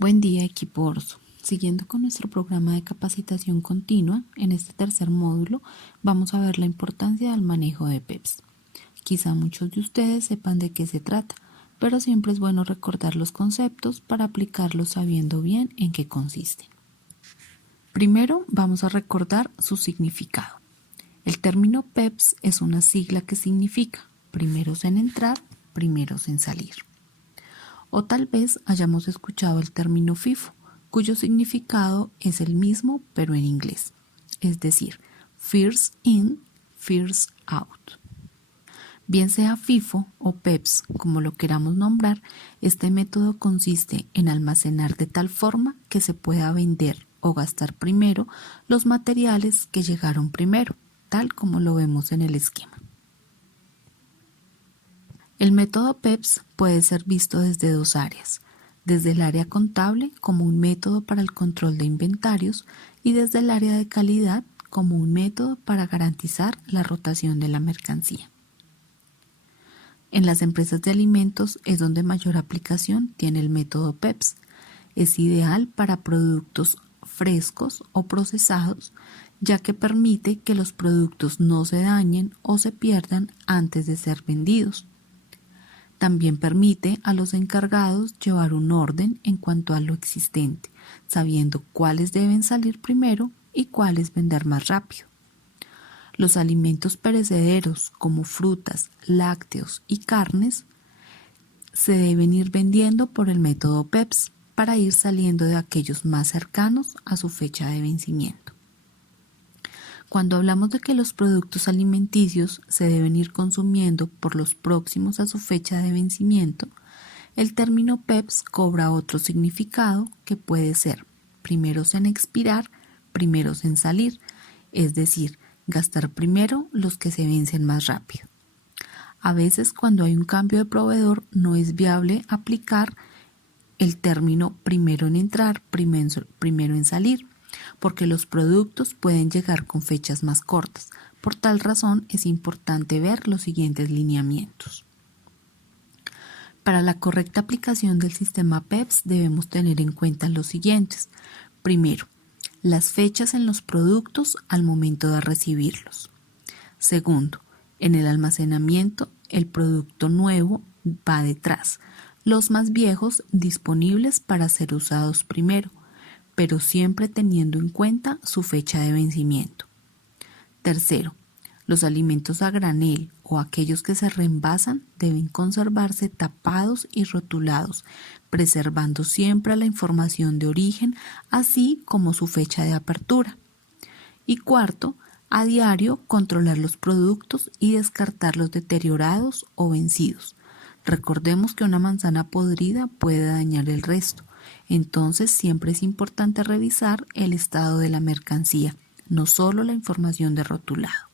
Buen día, equipo Orso. Siguiendo con nuestro programa de capacitación continua, en este tercer módulo vamos a ver la importancia del manejo de PEPs. Quizá muchos de ustedes sepan de qué se trata, pero siempre es bueno recordar los conceptos para aplicarlos sabiendo bien en qué consisten. Primero vamos a recordar su significado. El término PEPs es una sigla que significa primeros en entrar, primeros en salir. O tal vez hayamos escuchado el término FIFO, cuyo significado es el mismo pero en inglés, es decir, first in, first out. Bien sea FIFO o PEPs, como lo queramos nombrar, este método consiste en almacenar de tal forma que se pueda vender o gastar primero los materiales que llegaron primero, tal como lo vemos en el esquema. El método PEPs puede ser visto desde dos áreas, desde el área contable como un método para el control de inventarios y desde el área de calidad como un método para garantizar la rotación de la mercancía. En las empresas de alimentos es donde mayor aplicación tiene el método PEPs. Es ideal para productos frescos o procesados, ya que permite que los productos no se dañen o se pierdan antes de ser vendidos. También permite a los encargados llevar un orden en cuanto a lo existente, sabiendo cuáles deben salir primero y cuáles vender más rápido. Los alimentos perecederos como frutas, lácteos y carnes se deben ir vendiendo por el método PEPs para ir saliendo de aquellos más cercanos a su fecha de vencimiento. Cuando hablamos de que los productos alimenticios se deben ir consumiendo por los próximos a su fecha de vencimiento, el término PEPs cobra otro significado que puede ser primeros en expirar, primeros en salir, es decir, gastar primero los que se vencen más rápido. A veces, cuando hay un cambio de proveedor, no es viable aplicar el término primero en entrar, primero en salir, porque los productos pueden llegar con fechas más cortas. Por tal razón, es importante ver los siguientes lineamientos. Para la correcta aplicación del sistema PEPs debemos tener en cuenta los siguientes. Primero, las fechas en los productos al momento de recibirlos. Segundo, en el almacenamiento, el producto nuevo va detrás, los más viejos disponibles para ser usados primero, pero siempre teniendo en cuenta su fecha de vencimiento. Tercero, los alimentos a granel o aquellos que se reenvasan deben conservarse tapados y rotulados, preservando siempre la información de origen, así como su fecha de apertura. Y cuarto, a diario controlar los productos y descartar los deteriorados o vencidos. Recordemos que una manzana podrida puede dañar el resto. Entonces siempre es importante revisar el estado de la mercancía, no solo la información de rotulado.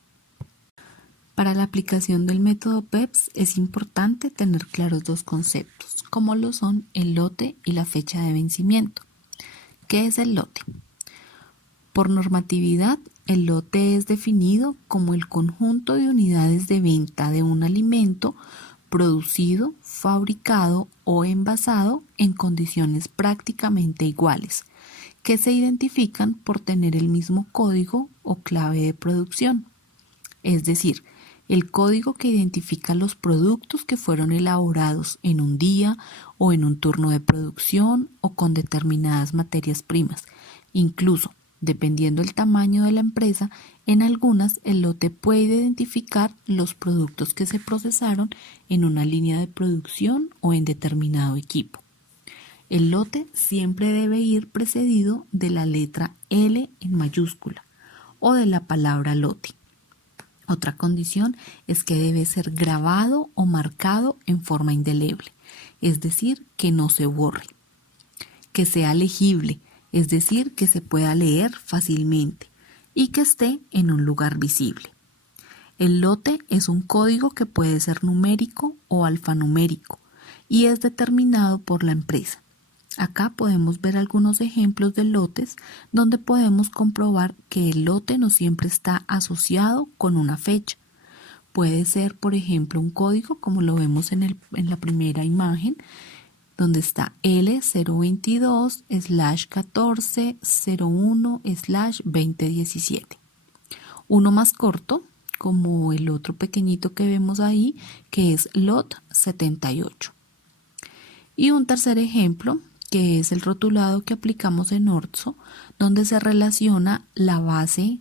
Para la aplicación del método PEPs es importante tener claros dos conceptos, como lo son el lote y la fecha de vencimiento. ¿Qué es el lote? Por normatividad, el lote es definido como el conjunto de unidades de venta de un alimento producido, fabricado o envasado en condiciones prácticamente iguales, que se identifican por tener el mismo código o clave de producción, es decir, el código que identifica los productos que fueron elaborados en un día o en un turno de producción o con determinadas materias primas. Incluso, dependiendo del tamaño de la empresa, en algunas el lote puede identificar los productos que se procesaron en una línea de producción o en determinado equipo. El lote siempre debe ir precedido de la letra L en mayúscula o de la palabra lote. Otra condición es que debe ser grabado o marcado en forma indeleble, es decir, que no se borre. Que sea legible, es decir, que se pueda leer fácilmente y que esté en un lugar visible. El lote es un código que puede ser numérico o alfanumérico y es determinado por la empresa. Acá podemos ver algunos ejemplos de lotes donde podemos comprobar que el lote no siempre está asociado con una fecha. Puede ser, por ejemplo, un código, como lo vemos en la primera imagen, donde está L022/1401/2017. Uno más corto, como el otro pequeñito que vemos ahí, que es LOT 78. Y un tercer ejemplo, que es el rotulado que aplicamos en Orzo, donde se relaciona la base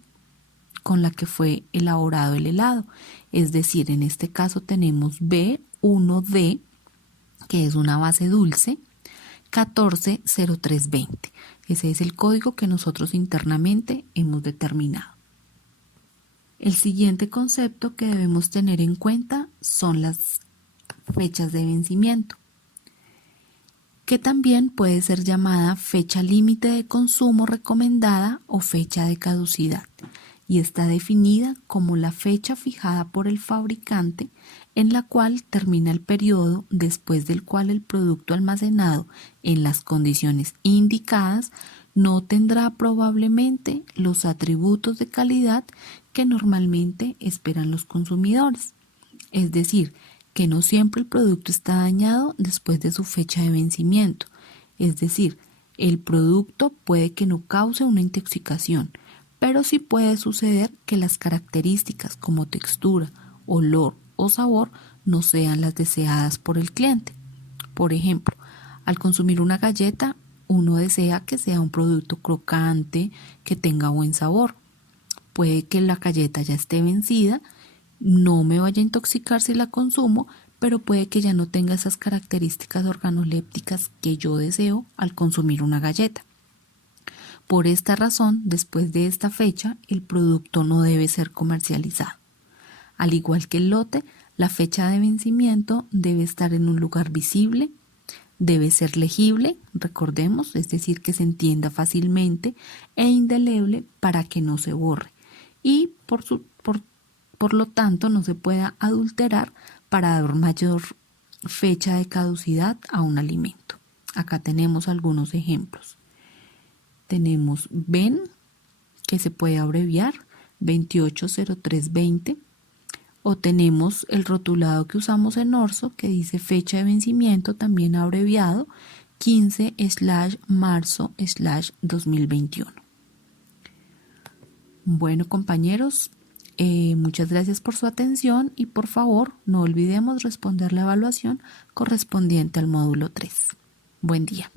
con la que fue elaborado el helado. Es decir, en este caso tenemos B1D, que es una base dulce, 140320. Ese es el código que nosotros internamente hemos determinado. El siguiente concepto que debemos tener en cuenta son las fechas de vencimiento, que también puede ser llamada fecha límite de consumo recomendada o fecha de caducidad, y está definida como la fecha fijada por el fabricante en la cual termina el periodo después del cual el producto almacenado en las condiciones indicadas no tendrá probablemente los atributos de calidad que normalmente esperan los consumidores. Es decir, que no siempre el producto está dañado después de su fecha de vencimiento. Es decir, el producto puede que no cause una intoxicación, pero sí puede suceder que las características como textura, olor o sabor no sean las deseadas por el cliente. Por ejemplo, al consumir una galleta, uno desea que sea un producto crocante, que tenga buen sabor. Puede que la galleta ya esté vencida, no me vaya a intoxicar si la consumo, pero puede que ya no tenga esas características organolépticas que yo deseo al consumir una galleta. Por esta razón, después de esta fecha, el producto no debe ser comercializado. Al igual que el lote, la fecha de vencimiento debe estar en un lugar visible, debe ser legible, recordemos, es decir, que se entienda fácilmente, e indeleble para que no se borre. Y por lo tanto no se pueda adulterar para dar mayor fecha de caducidad a un alimento. Acá tenemos algunos ejemplos. Tenemos VEN, que se puede abreviar, 280320, o tenemos el rotulado que usamos en Orzo, que dice fecha de vencimiento, también abreviado, 15/marzo/2021. Bueno, compañeros, muchas gracias por su atención y por favor no olvidemos responder la evaluación correspondiente al módulo 3. Buen día.